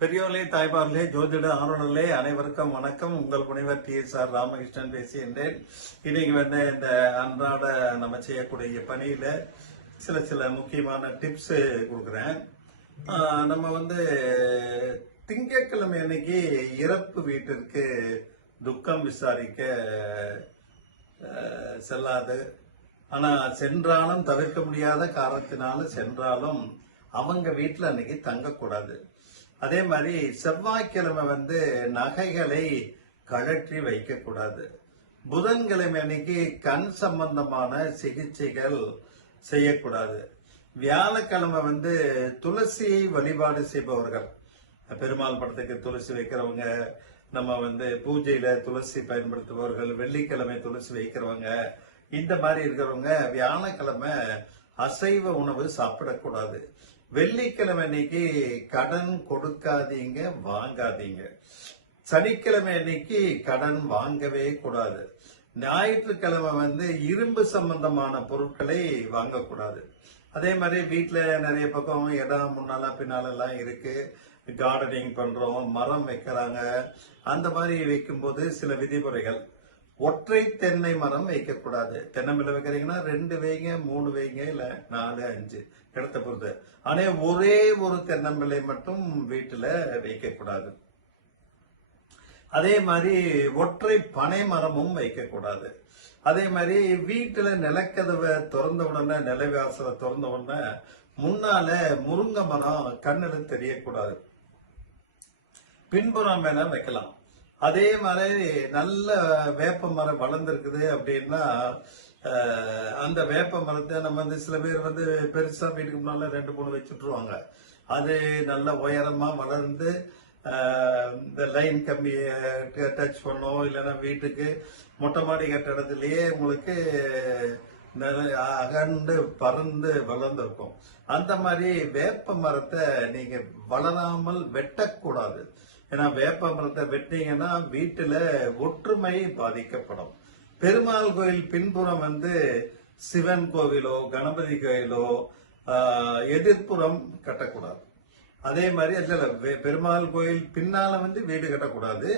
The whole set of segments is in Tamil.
பெரியோர்களே, தாய்மார்களே, ஜோதிட ஆர்வலர்களே, அனைவருக்கும் வணக்கம். உங்கள் முனைவர் TSR ராமகிருஷ்ணன் பேசுகின்றேன். இன்னைக்கு இந்த அன்றாட நம்ம செய்யக்கூடிய பணியில சில முக்கியமான டிப்ஸ் கொடுக்குறேன். நம்ம திங்கட்கிழமை அன்னைக்கு இறப்பு வீட்டிற்கு துக்கம் விசாரிக்க செல்லாது. ஆனா சென்றாலும் தவிர்க்க முடியாத காரணத்தினால சென்றாலும் அவங்க வீட்டுல அன்னைக்கு தங்கக்கூடாது. அதே மாதிரி செவ்வாய்க்கிழமை நகைகளை கழற்றி வைக்க கூடாது. புதன்கிழமை அன்னைக்கு கண் சம்பந்தமான சிகிச்சைகள் செய்யக்கூடாது. வியாழக்கிழமை துளசியை வழிபாடு செய்பவர்கள், பெருமாள் படத்துக்கு துளசி வைக்கிறவங்க, நம்ம பூஜையில துளசி பயன்படுத்துபவர்கள், வெள்ளிக்கிழமை துளசி வைக்கிறவங்க, இந்த மாதிரி இருக்கிறவங்க வியாழக்கிழமை அசைவ உணவு சாப்பிடக்கூடாது. வெள்ளிக்கிழமை அன்னைக்கு கடன் கொடுக்காதீங்க, வாங்காதீங்க. சனிக்கிழமை அன்னைக்கு கடன் வாங்கவே கூடாது. ஞாயிற்றுக்கிழமை இரும்பு சம்பந்தமான பொருட்களை வாங்கக்கூடாது. அதே மாதிரி வீட்டுல நிறைய பக்கம் இடம் முன்னால பின்னாலெல்லாம் இருக்கு, கார்டனிங் பண்றோம், மரம் வைக்கிறாங்க. அந்த மாதிரி வைக்கும்போது சில விதிமுறைகள். ஒற்றை தென்னை மரம் வைக்கக்கூடாது. தென்னம்பிள்ளை வைக்கிறீங்கன்னா 2 வைங்க, 3 வைங்க, இல்ல 4, 5 இடத்தை பொறுத்து. ஆனா ஒரே ஒரு தென்னம்பிள்ளை மட்டும் வீட்டுல வைக்கக்கூடாது. அதே மாதிரி ஒற்றை பனை மரமும் வைக்கக்கூடாது. அதே மாதிரி வீட்டுல நிலக்கதவை திறந்த உடனே, நிலவாசலை திறந்த உடனே முன்னால முருங்கை மரம் கண்ணுல தெரியக்கூடாது. பின்புறம் வேணா வைக்கலாம். அதே மாதிரி நல்ல வேப்ப மரம் வளர்ந்துருக்குது அப்படின்னா அந்த வேப்ப மரத்தை நம்ம சில பேர் பெருசா வீட்டுக்கு முன்னால 2-3 வச்சுட்டுருவாங்க. அது நல்ல உயரமா வளர்ந்து இந்த லைன் கம்பியை டச் பண்ணோம், இல்லைன்னா வீட்டுக்கு மொட்டை மாடி கட்டிடத்திலேயே உங்களுக்கு அகண்டு பறந்து வளர்ந்துருக்கும். அந்த மாதிரி வேப்ப மரத்தை நீங்க வளராமல் வெட்டக்கூடாது. ஏன்னா வேப்ப மரத்தை வெட்டினீங்கன்னா வீட்டுல ஒற்றுமை பாதிக்கப்படும். பெருமாள் கோயில் பின்புறம் சிவன் கோவிலோ கணபதி கோயிலோ எதிர்ப்புறம் கட்டக்கூடாது. அதே மாதிரி பெருமாள் கோயில் பின்னால வீடு கட்டக்கூடாது.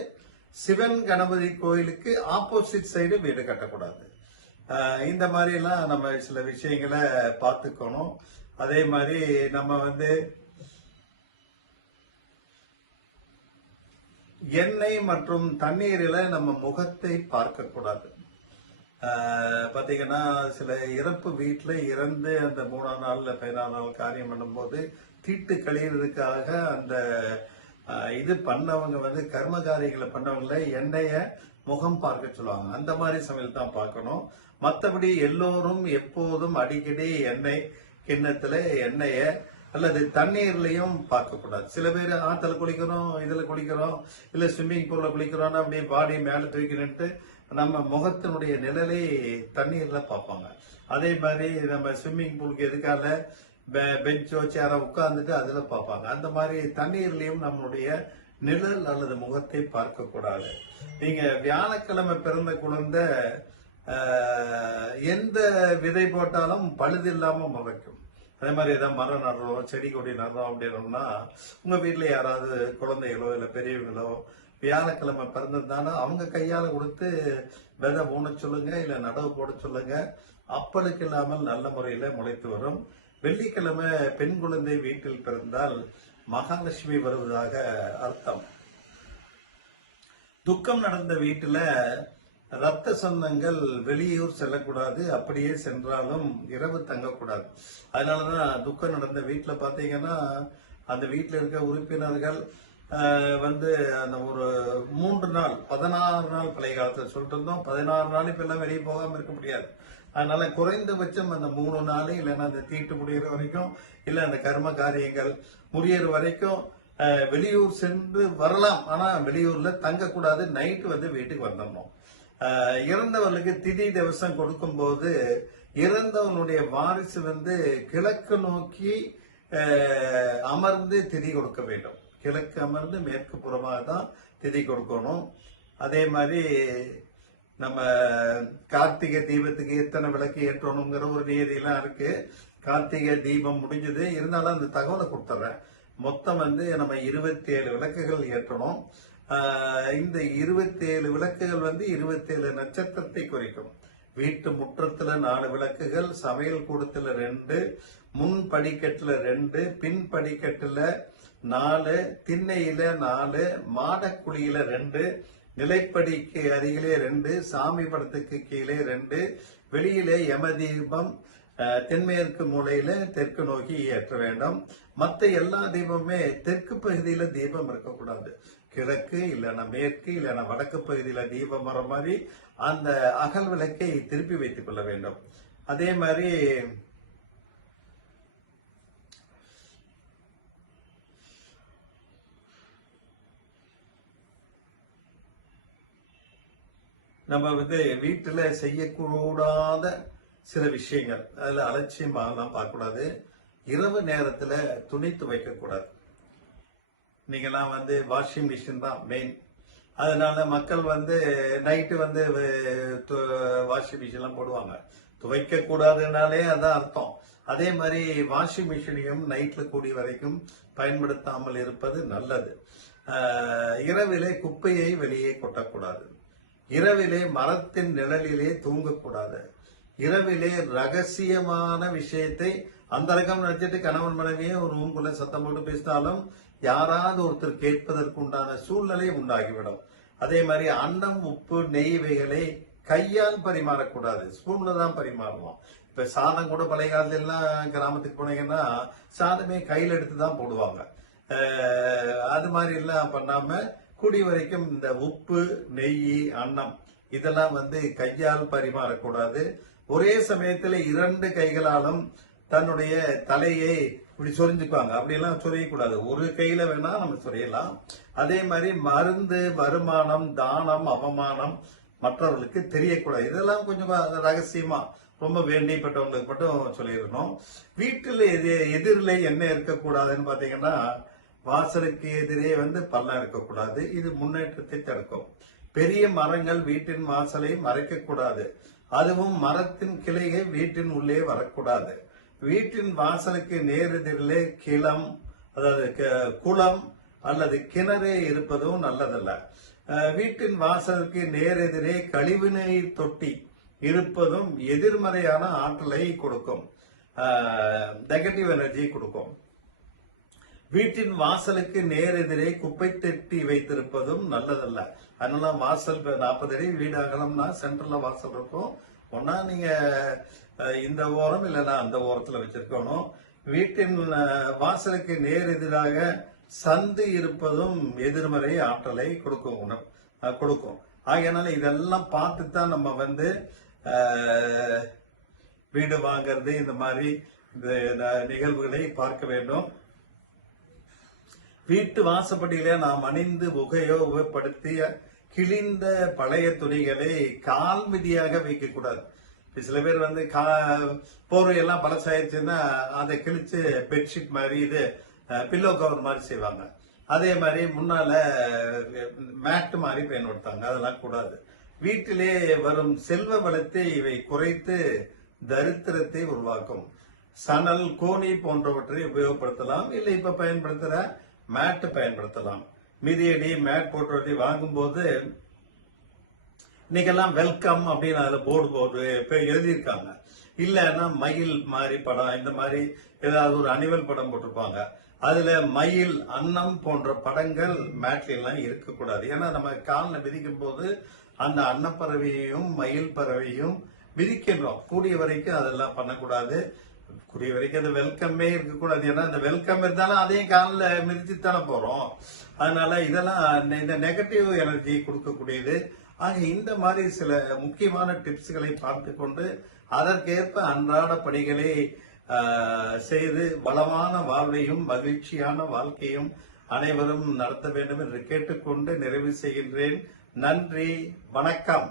சிவன் கணபதி கோயிலுக்கு ஆப்போசிட் சைடு வீடு கட்டக்கூடாது. இந்த மாதிரி எல்லாம் நம்ம சில விஷயங்களை பார்த்துக்கணும். அதே மாதிரி நம்ம எண்ணெய் மற்றும் தண்ணீரில நம்ம முகத்தை பார்க்க கூடாது. பாத்தீங்கன்னா சில இறப்பு வீட்டுல இறந்து அந்த 3ஆம் நாள்ல 14 நாள் காரியம் பண்ணும்போது தீட்டு கழியறதுக்காக அந்த இது பண்ணவங்க கர்ம காரியங்களை பண்ணவங்கள எண்ணெய முகம் பார்க்க சொல்லுவாங்க. அந்த மாதிரி சமையல் தான் பார்க்கணும். மற்றபடி எல்லோரும் எப்போதும் அடிக்கடி எண்ணெய் கிண்ணத்துல எண்ணெய அல்லது தண்ணீர்லயும் பார்க்க கூடாது. சில பேர் ஆத்துல குளிக்கிறோம், இதுல குளிக்கிறோம், இல்ல ஸ்விம்மிங் பூல்ல குளிக்கிறோம், அப்படியே பாடி மேல தூக்கிட்டு நம்ம முகத்தினுடைய நிழலை தண்ணீர்ல பார்ப்பாங்க. அதே மாதிரி நம்ம ஸ்விம்மிங் பூலுக்கு எதுக்கால பெஞ்சோ சேர உட்கார்ந்துட்டு அதுல பார்ப்பாங்க. அந்த மாதிரி தண்ணீர்லயும் நம்மளுடைய நிழல் அல்லது முகத்தை பார்க்க கூடாது. நீங்க வியாழக்கிழமை பிறந்த குழந்தை எந்த விதை போட்டாலும் பழுதில்லாம முளைக்கும். அதே மாதிரி ஏதாவது மரம் நடுறோம், செடி கொடி நடுறோம் அப்படின்னா உங்க வீட்டுல யாராவது குழந்தைகளோ இல்ல பெரியவங்களோ வியாழக்கிழமை பிறந்திருந்தாலும் அவங்க கையால கொடுத்து விதை ஊன சொல்லுங்க, இல்ல நடவு போட சொல்லுங்க. அப்பளுக்கு இல்லாமல் நல்ல முறையில முளைத்து வரும். வெள்ளிக்கிழமை பெண் குழந்தை வீட்டில் பிறந்தால் மகாலட்சுமி வருவதாக அர்த்தம். துக்கம் நடந்த வீட்டுல ரத்த சொந்தங்கள் வெளியூர் செல்லக்கூடாது. அப்படியே சென்றாலும் இரவு தங்கக்கூடாது. அதனாலதான் துக்கம் நடந்த வீட்டுல பாத்தீங்கன்னா அந்த வீட்டுல இருக்க உறுப்பினர்கள் அந்த ஒரு 3 நாள் 16 நாள் பழைய காலத்துல சொல்லிட்டு இருந்தோம். 16 நாள் இப்ப எல்லாம் வெளியே போகாம இருக்க முடியாது. அதனால குறைந்தபட்சம் அந்த 3 நாள், இல்லைன்னா அந்த தீட்டு முடிகிற வரைக்கும், இல்ல அந்த கர்ம காரியங்கள் முடியற வரைக்கும் வெளியூர் சென்று வரலாம். ஆனா வெளியூர்ல தங்கக்கூடாது. நைட்டு வீட்டுக்கு வந்துடணும். இறந்தவர்களுக்கு திதி திவசம் கொடுக்கும் போது இறந்தவனுடைய வாரிசு கிழக்கு நோக்கி அமர்ந்து திதி கொடுக்க வேண்டும். கிழக்கு அமர்ந்து மேற்கு புறமாக தான் திதி கொடுக்கணும். அதே மாதிரி நம்ம கார்த்திகை தீபத்துக்கு எத்தனை விளக்கு ஏற்றணுங்கிற ஒரு நியதியெல்லாம் இருக்கு. கார்த்திகை தீபம் முடிஞ்சது, இருந்தாலும் அந்த தகவலை கொடுத்துட்றேன். மொத்தம் வந்து நம்ம 27 விளக்குகள் ஏற்றணும். இந்த 27 விளக்குகள் வந்து 27 நட்சத்திரத்தை குறிக்கும். வீட்டு முற்றத்துல 4 விளக்குகள், சமையல் கூடத்துல 2, முன் படிக்கட்டுல 2, பின் படிக்கட்டுல 4, திண்ணையில 4, மாடக்குழியில 2, நிலைப்படிக்கு அருகிலே 2, சாமி படத்துக்கு கீழே 2, வெளியிலே யமதீபம் தென்மேற்கு மூலையில தெற்கு நோக்கி ஏற்ற வேண்டும். மற்ற எல்லா தீபமுமே தெற்கு பகுதியில தீபம் இருக்கக்கூடாது. கிழக்கு இல்லைன்னா மேற்கு இல்லைன்னா வடக்கு பகுதியில தீபம் வர மாதிரி அந்த அகல் விளக்கை திருப்பி வைத்துக் கொள்ள வேண்டும். அதே மாதிரி நம்ம வந்து வீட்டுல செய்யக்கூடாத சில விஷயங்கள், அதுல அலட்சியமாகலாம் பார்க்கக்கூடாது. இரவு நேரத்துல துணி துவைக்க கூடாது. நீங்கெல்லாம் வந்து வாஷிங் மிஷின் தான் மெயின். அதனால மக்கள் வந்து நைட்டு வந்து வாஷிங் மிஷின் எல்லாம் போடுவாங்க. துவைக்க கூடாதுனாலே அதான் அர்த்தம். அதே மாதிரி வாஷிங் மிஷினையும் நைட்ல கூடிய வரைக்கும் பயன்படுத்தாமல் இருப்பது நல்லது. இரவிலே குப்பையை வெளியே கொட்டக்கூடாது. இரவிலே மரத்தின் நிழலிலே தூங்கக்கூடாது. இரவிலே ரகசியமான விஷயத்தை அந்த ரகம் நினைச்சிட்டு கணவன் மனைவியே ஒரு ரூம்குள்ள சத்தம் போட்டு பேசினாலும் யாராவது ஒருத்தர் கேட்பதற்கு உண்டான சூழ்நிலை உண்டாகிவிடும். அதே மாதிரி அன்னம், உப்பு, நெய் இவைகளை கையால் பரிமாறக்கூடாது. ஸ்பூன்ல தான் பரிமாறணும். இப்ப சாதம் கூட பழைய காலத்துல எல்லாம் கிராமத்துக்கு போனீங்கன்னா சாதமே கையில் எடுத்து தான் போடுவாங்க. அது மாதிரி எல்லாம் பண்ணாம கூடிய வரைக்கும் இந்த உப்பு, நெய், அன்னம் இதெல்லாம் வந்து கையால் பரிமாறக்கூடாது. ஒரே சமயத்துல 2 கைகளாலும் தன்னுடைய தலையை இப்படி சொரிஞ்சுக்குவாங்க. அப்படியெல்லாம் சொரியக்கூடாது. ஒரு கையில வேணா நம்ம சொரியலாம். அதே மாதிரி மருந்து, வருமானம், தானம், அவமானம் மற்றவர்களுக்கு தெரியக்கூடாது. இதெல்லாம் கொஞ்சம் ரகசியமா ரொம்ப வேண்டிப்பட்டவங்களுக்கு மட்டும் சொல்லிடணும். வீட்டில் எதிரில் என்ன இருக்கக்கூடாதுன்னு பாத்தீங்கன்னா, வாசலுக்கு எதிரே வந்து பள்ளம் இருக்கக்கூடாது. இது முன்னேற்றத்தை தடுக்கும். பெரிய மரங்கள் வீட்டின் வாசலை மறைக்கக்கூடாது. அதுவும் மரத்தின் கிளையை வீட்டின் உள்ளே வரக்கூடாது. வீட்டின் வாசலுக்கு நேரெதிரிலே கிளம், அதாவது குளம் அல்லது கிணறு இருப்பதும் நல்லதல்ல. வீட்டின் வாசலுக்கு நேரெதிரே கழிவுநீர் தொட்டி இருப்பதும் எதிர்மறையான ஆற்றலை கொடுக்கும், நெகட்டிவ் எனர்ஜி கொடுக்கும். வீட்டின் வாசலுக்கு நேரெதிரே குப்பை தொட்டி வைத்திருப்பதும் நல்லதல்ல. அதனால வாசல் 40 அடி வீடு அகலம்னா சென்டர்ல வாசல் இருக்கும். ஒன்னா நீங்க இந்த ஓரம் இல்லைன்னா அந்த ஓரத்துல வச்சிருக்கணும். வீட்டின் வாசலுக்கு நேர் எதிராக சந்து இருப்பதும் எதிர்மறை ஆற்றலை கொடுக்கும். ஆகையனால இதெல்லாம் பார்த்து தான் நம்ம வந்து வீடு வாங்கிறது, இந்த மாதிரி நிகழ்வுகளை பார்க்க வேண்டும். வீட்டு வாசப்படியில நாம் அணிந்து உபயோகப்படுத்திய கிழிந்த பழைய துணிகளை கால் மிதியாக வைக்கக்கூடாது. சில பேர் வந்து போர்வையெல்லாம் பழசாயிருச்சுன்னா அதை கிழிச்சு பெட்ஷீட் மாதிரி இது பில்லோ கவர் மாதிரி செய்வாங்க. அதே மாதிரி முன்னால மேட் மாதிரி பயன்படுத்தாங்க. அதெல்லாம் கூடாது. வீட்டிலே வரும் செல்வ வளத்தை இவை குறைத்து தரித்திரத்தை உருவாக்கும். சணல், கோணி போன்றவற்றை உபயோகப்படுத்தலாம். இல்லை இப்ப பயன்படுத்துற மேட் பயன்படுத்தலாம். மிதியடி, மேட் போன்றவற்றை வாங்கும்போது இன்னைக்கெல்லாம் வெல்கம் அப்படின்னு அதுல போர்டு எழுதியிருக்காங்க. இல்லைன்னா மயில் மாதிரி படம், இந்த மாதிரி ஏதாவது ஒரு அனிமல் படம் போட்டிருப்பாங்க. அதுல மயில், அன்னம் போன்ற படங்கள் மேட்ல எல்லாம் இருக்கக்கூடாது. ஏன்னா நம்ம காலில் மிதிக்கும் போது அந்த அன்னப்பறவையையும் மயில் பறவையும் மிதிக்கின்றோம். கூடிய வரைக்கும் அதெல்லாம் பண்ணக்கூடாது. கூடிய வரைக்கும் அந்த வெல்கமே இருக்கக்கூடாது. ஏன்னா அந்த வெல்கம் இருந்தாலும் அதையும் காலில் மிதிச்சுத்தானே போறோம். அதனால இதெல்லாம் இந்த நெகட்டிவ் எனர்ஜி கொடுக்கக்கூடியது. ஆக இந்த மாதிரி சில முக்கியமான டிப்ஸ்களை பார்த்து கொண்டு அதற்கேற்ப அன்றாட பணிகளை செய்து வளமான வாழ்வையும் மகிழ்ச்சியான வாழ்க்கையும் அனைவரும் நடத்த வேண்டும் என்று கேட்டுக்கொண்டு நிறைவு செய்கின்றேன். நன்றி, வணக்கம்.